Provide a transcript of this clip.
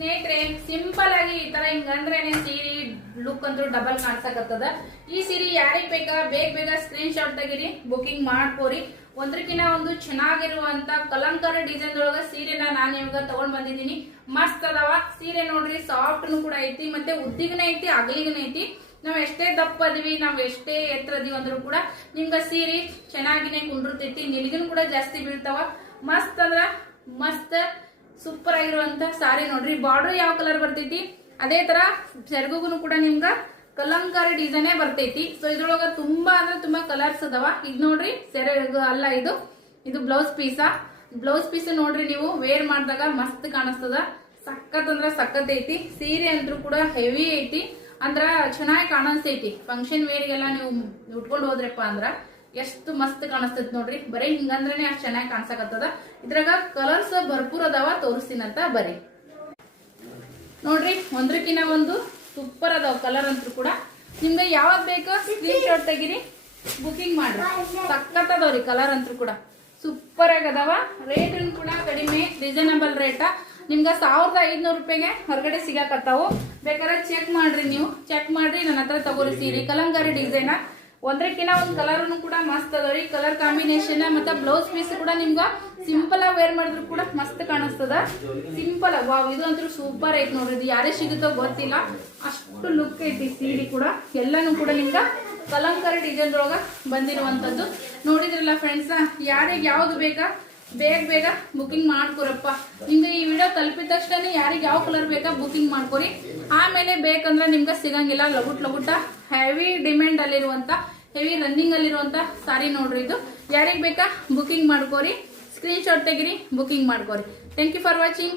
ಸ್ನೇಹಿತರೆ, ಸಿಂಪಲ್ ಆಗಿ ಈ ತರ ಹಿಂಗಂದ್ರೇನೆ ಸೀರೆ ಲುಕ್ ಅಂತೂ ಡಬಲ್ ಕಾಣಿಸಕತ್ತದ. ಈ ಸೀರೆ ಯಾರಿಗ್ ಬೇಕಾ ಬೇಗ ಸ್ಕ್ರೀನ್ ಶಾಟ್ ತೆಗಿರಿ, ಬುಕಿಂಗ್ ಮಾಡ್ಕೋರಿ. ಒಂದ್ರಕಿನ ಒಂದು ಚೆನ್ನಾಗಿರುವಂತ ಕಲಂಕಾರಿ ಡಿಸೈನ್ ಒಳಗ ಸೀರೆನ ನಾನು ಇವಾಗ ತಗೊಂಡ್ ಬಂದಿದ್ದೀನಿ. ಮಸ್ತ್ ಅದಾವ ಸೀರೆ. ನೋಡ್ರಿ, ಸಾಫ್ಟ್ ಕೂಡ ಐತಿ, ಮತ್ತೆ ಉದ್ದಿಗನ ಐತಿ, ಅಗಲಿಗನ ಐತಿ. ನಾವ್ ಎಷ್ಟೇ ದಪ್ಪ ಅದೀವಿ, ನಾವ್ ಎಷ್ಟೇ ಎತ್ತರ ಅದೀವಿ ಅಂದ್ರೂ ಕೂಡ ನಿಮ್ಗ ಸೀರೆ ಚೆನ್ನಾಗಿನೇ ಕುಂಡಿರ್ತೈತಿ. ನಿಲ್ಗಿನ ಕೂಡ ಜಾಸ್ತಿ ಬೀಳ್ತಾವ. ಮಸ್ತ್ ಅಂದ್ರ ಮಸ್ತ್ ಸೂಪರ್ ಆಗಿರುವಂತ ಸಾರಿ. ನೋಡ್ರಿ, ಬಾರ್ಡರ್ ಯಾವ ಕಲರ್ ಬರ್ತೈತಿ ಅದೇ ತರ ಸೆರಗುನು ಕೂಡ ನಿಮ್ಗ ಕಲಂಕಾರಿ ಡಿಸೈನೇ ಬರ್ತೈತಿ. ಸೊ ಇದ್ರೊಳಗ ತುಂಬಾ ಅಂದ್ರೆ ತುಂಬಾ ಕಲರ್ಸ್ ಅದಾವ. ಇದ್ ನೋಡ್ರಿ, ಸೆರಗು ಅಲ್ಲ, ಇದು ಬ್ಲೌಸ್ ಪೀಸ್ ನೋಡ್ರಿ. ನೀವು ವೇರ್ ಮಾಡಿದಾಗ ಮಸ್ತ್ ಕಾಣಿಸ್ತದ. ಸಖತ್ ಅಂದ್ರ ಸಖತ್ ಐತಿ. ಸೀರೆ ಅಂದ್ರೂ ಕೂಡ ಹೆವಿ ಐತಿ, ಅಂದ್ರ ಚೆನ್ನಾಗಿ ಕಾಣಿಸ್ತೈತಿ. ಫಂಕ್ಷನ್ ವೇರ್ಗೆಲ್ಲ ನೀವು ಉಟ್ಕೊಂಡು ಹೋದ್ರಪ್ಪ ಅಂದ್ರ ಎಷ್ಟು ಮಸ್ತ್ ಕಾಣಿಸ್ತೈತಿ. ನೋಡ್ರಿ, ಬರೀ ಹಿಂಗಂದ್ರೇನೆ ಅಷ್ಟ್ ಚೆನ್ನಾಗಿ ಕಾಣಿಸಕತ್ತದ. ಇದ್ರಾಗ ಕಲರ್ಸ್ ಭರ್ಪೂರ್ ಅದಾವ, ತೋರಿಸ್ತೀನಂತ ಬರ್ರಿ. ನೋಡ್ರಿ, ಒಂದ್ರಕಿನ ಒಂದು ಸೂಪರ್ ಅದಾವ ಕಲರ್ ಅಂತೂ ಕೂಡ. ನಿಮ್ಗೆ ಯಾವ್ದು ಬೇಕೋ ಸ್ಕ್ರೀನ್ ಶಾಟ್ ತೆಗಿರಿ, ಬುಕಿಂಗ್ ಮಾಡ್ರಿ. ಸಖತ್ ಅದಾವ್ರಿ ಕಲರ್ ಅಂತೂ ಕೂಡ ಸೂಪರ್ ಆಗಿ ಅದಾವ. ರೇಟ್ ಕೂಡ ಕಡಿಮೆ, ರೀಸನಬಲ್ ರೇಟ್. ನಿಮ್ಗೆ 1500 ರೂಪಾಯಿಗೆ ಹೊರಗಡೆ ಸಿಗಾಕತ್ತಾವು. ಬೇಕಾದ್ರೆ ಚೆಕ್ ಮಾಡ್ರಿ, ನೀವು ಚೆಕ್ ಮಾಡ್ರಿ, ನನ್ನ ಹತ್ರ ತಗೋರಿ ಸೀರೆ. ಕಲಂಕಾರಿ ಡಿಸೈನ್ ಒಂದ್ರಕಿನ ಒಂದ್ ಕಲರ್ ಕೂಡ ಮಸ್ತ್ ಅದಾವ್ರಿ. ಕಲರ್ ಕಾಂಬಿನೇಷನ್ ಮತ್ತೆ ಬ್ಲೌಸ್ ಪೀಸ್ ಕೂಡ ನಿಮ್ಗ ಸಿಂಪಲ್ ಆಗಿ ವೇರ್ ಮಾಡಿದ್ರು ಕೂಡ ಮಸ್ತ್ ಕಾಣಿಸ್ತದ. ಸಿಂಪಲ್ ವಾವ್, ಇದು ಅಂತೂ ಸೂಪರ್ ಐತಿ. ನೋಡ್ರಿ, ಇದು ಯಾರೇ ಸಿಗುತ್ತೋ ಗೊತ್ತಿಲ್ಲ, ಅಷ್ಟು ಲುಕ್ ಐತಿ ಸೀರೆ ಕೂಡ. ಎಲ್ಲಾನು ಕೂಡ ನಿಮ್ಗ ಕಲಂಕಾರಿ ಡಿಸೈನ್ ಒಳಗ ಬಂದಿರುವಂತದ್ದು. ನೋಡಿದ್ರಲ್ಲ ಫ್ರೆಂಡ್ಸ್, ಯಾರಿಗೆ ಯಾವ್ದು ಬೇಕಾ ಬೇಗ ಬುಕಿಂಗ್ ಮಾಡ್ಕೊರಪ್ಪ. ನಿಮ್ಗೆ ಈ ವಿಡಿಯೋ ತಲುಪಿದ ತಕ್ಷಣ ಯಾರಿಗೆ ಯಾವ ಕಲರ್ ಬೇಕಾ ಬುಕಿಂಗ್ ಮಾಡ್ಕೊರಿ. ಆಮೇಲೆ ಬೇಕಂದ್ರೆ ನಿಮ್ಗೆ ಸಿಗಂಗಿಲ್ಲ. ಲಗುಟ ಹೆವಿ ಡಿಮ್ಯಾಂಡ್ ಅಲ್ಲಿರುವಂತ, ಹೆವಿ ರನ್ನಿಂಗ್ ಅಲ್ಲಿರುವಂತ ಸಾರಿ. ನೋಡ್ರಿ, ಇದು ಯಾರಿಗೆ ಬೇಕಾ ಬುಕಿಂಗ್ ಮಾಡ್ಕೋರಿ, ಸ್ಕ್ರೀನ್ ಶಾಟ್ ತೆಗಿರಿ, ಬುಕಿಂಗ್ ಮಾಡ್ಕೋರಿ. Thank you for watching.